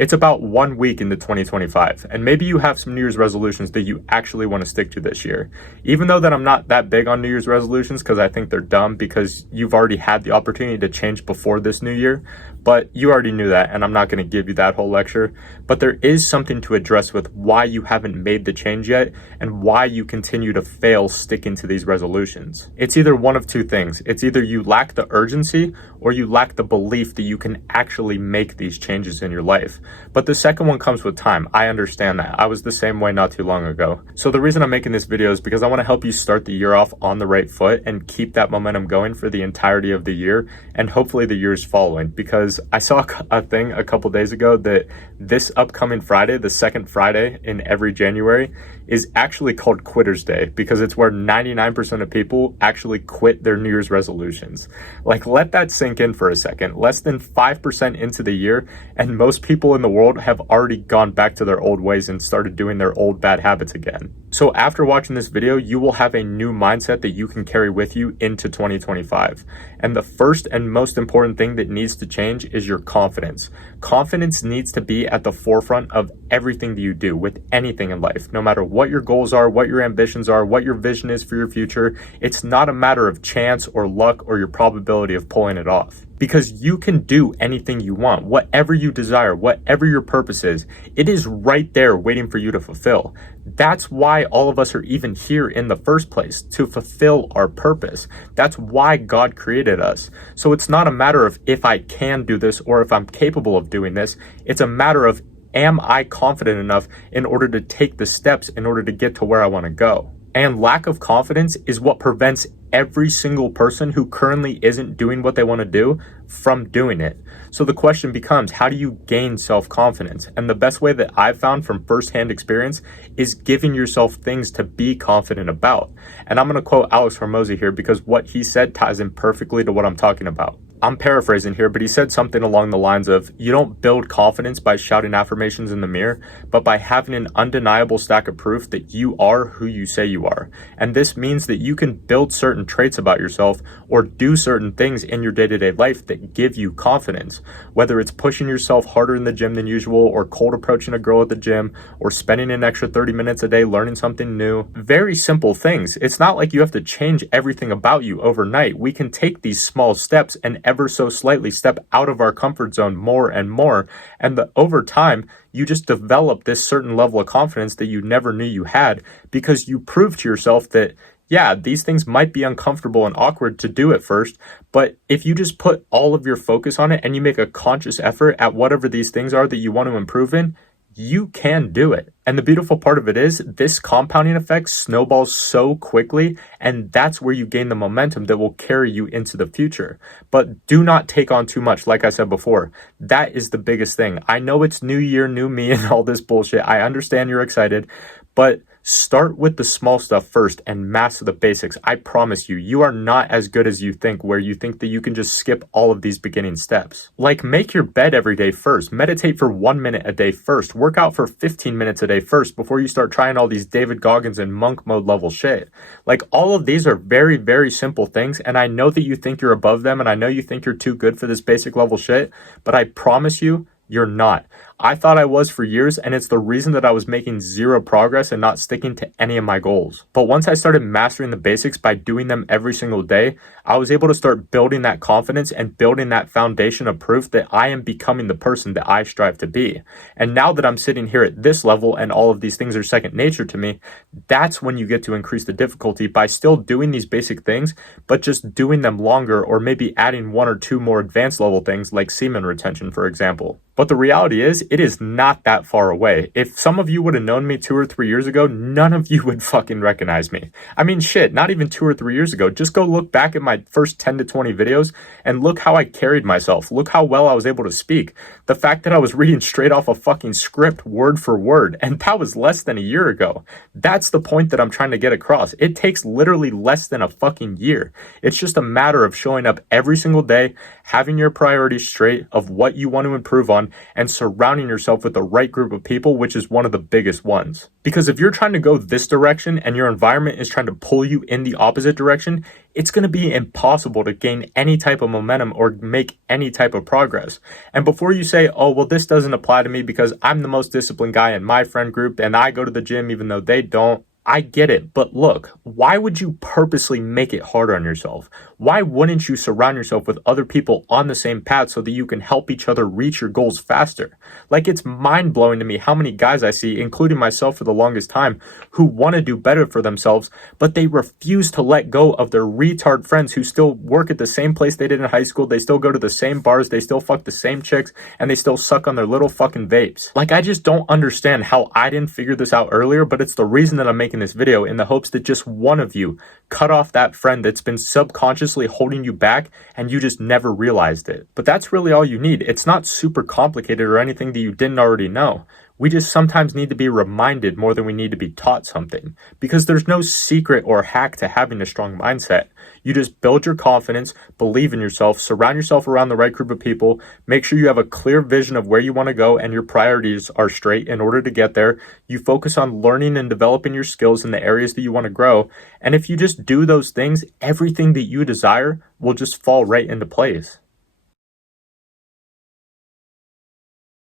It's about 1 week into 2025, and maybe you have some New Year's resolutions that you actually want to stick to this year. Even though that I'm not that big on New Year's resolutions because I think they're dumb because you've already had the opportunity to change before this new year, but you already knew that, and I'm not going to give you that whole lecture. But there is something to address with why you haven't made the change yet and why you continue to fail sticking to these resolutions. It's either one of two things. It's either you lack the urgency or you lack the belief that you can actually make these changes in your life. But the second one comes with time. I understand that. I was the same way not too long ago. So the reason I'm making this video is because I want to help you start the year off on the right foot and keep that momentum going for the entirety of the year and hopefully the years following. Because I saw a thing a couple days ago that this upcoming Friday, the second Friday in every January, is actually called Quitter's Day because it's where 99% of people actually quit their New Year's resolutions. Like, let that sink in for a second. Less than 5% into the year, and most people in the world have already gone back to their old ways and started doing their old bad habits again. So after watching this video, you will have a new mindset that you can carry with you into 2025. And the first and most important thing that needs to change is your confidence. Confidence needs to be at the forefront of everything that you do with anything in life, no matter what your goals are, what your ambitions are, what your vision is for your future. It's not a matter of chance or luck or your probability of pulling it off. Because you can do anything you want, whatever you desire, whatever your purpose is, it is right there waiting for you to fulfill. That's why all of us are even here in the first place, to fulfill our purpose. That's why God created us. So it's not a matter of if I can do this or if I'm capable of doing this. It's a matter of, am I confident enough in order to take the steps in order to get to where I want to go? And lack of confidence is what prevents every single person who currently isn't doing what they want to do from doing it. So the question becomes, how do you gain self-confidence? And the best way that I've found from firsthand experience is giving yourself things to be confident about. And I'm going to quote Alex Hormozi here because what he said ties in perfectly to what I'm talking about. I'm paraphrasing here, but he said something along the lines of, you don't build confidence by shouting affirmations in the mirror, but by having an undeniable stack of proof that you are who you say you are. And this means that you can build certain traits about yourself or do certain things in your day-to-day life that give you confidence. Whether it's pushing yourself harder in the gym than usual, or cold approaching a girl at the gym, or spending an extra 30 minutes a day learning something new. Very simple things. It's not like you have to change everything about you overnight. We can take these small steps and ever so slightly step out of our comfort zone more and more, and over time you just develop this certain level of confidence that you never knew you had because you prove to yourself that, yeah, these things might be uncomfortable and awkward to do at first, but if you just put all of your focus on it and you make a conscious effort at whatever these things are that you want to improve in, you can do it. And the beautiful part of it is this compounding effect snowballs so quickly, and that's where you gain the momentum that will carry you into the future. But do not take on too much, like I said before. That is the biggest thing. I know it's new year, new me, and all this bullshit. I understand you're excited, but start with the small stuff first and master the basics. I promise you, you are not as good as you think, where you think that you can just skip all of these beginning steps. Like, make your bed every day first. Meditate for 1 minute a day first. Work out for 15 minutes a day first before you start trying all these David Goggins and monk mode level shit. Like, all of these are very, very simple things, and I know that you think you're above them, and I know you think you're too good for this basic level shit, but I promise you, you're not. I thought I was for years, and it's the reason that I was making zero progress and not sticking to any of my goals. But once I started mastering the basics by doing them every single day, I was able to start building that confidence and building that foundation of proof that I am becoming the person that I strive to be. And now that I'm sitting here at this level and all of these things are second nature to me, that's when you get to increase the difficulty by still doing these basic things, but just doing them longer, or maybe adding 1 or 2 more advanced level things like semen retention, for example. But the reality is, it is not that far away. If some of you would have known me 2 or 3 years ago, none of you would fucking recognize me. I mean, shit, not even 2 or 3 years ago. Just go look back at my first 10 to 20 videos and look how I carried myself. Look how well I was able to speak. The fact that I was reading straight off a fucking script word for word, and that was less than a year ago. That's the point that I'm trying to get across. It takes literally less than a fucking year. It's just a matter of showing up every single day, having your priorities straight of what you want to improve on, and surrounding surrounding yourself with the right group of people, which is one of the biggest ones. Because if you're trying to go this direction and your environment is trying to pull you in the opposite direction, it's going to be impossible to gain any type of momentum or make any type of progress. And before you say, oh, well, this doesn't apply to me because I'm the most disciplined guy in my friend group and I go to the gym even though they don't, I get it, but look, why would you purposely make it harder on yourself? Why wouldn't you surround yourself with other people on the same path so that you can help each other reach your goals faster? Like, it's mind-blowing to me how many guys I see, including myself for the longest time, who want to do better for themselves, but they refuse to let go of their retard friends who still work at the same place they did in high school, they still go to the same bars, they still fuck the same chicks, and they still suck on their little fucking vapes. Like, I just don't understand how I didn't figure this out earlier, but it's the reason that I'm making this video, in the hopes that just one of you cut off that friend that's been subconsciously holding you back and you just never realized it. But that's really all you need. It's not super complicated or anything that you didn't already know. We just sometimes need to be reminded more than we need to be taught something, because there's no secret or hack to having a strong mindset. You just build your confidence, believe in yourself, surround yourself around the right group of people, make sure you have a clear vision of where you want to go and your priorities are straight in order to get there. You focus on learning and developing your skills in the areas that you want to grow. And if you just do those things, everything that you desire will just fall right into place.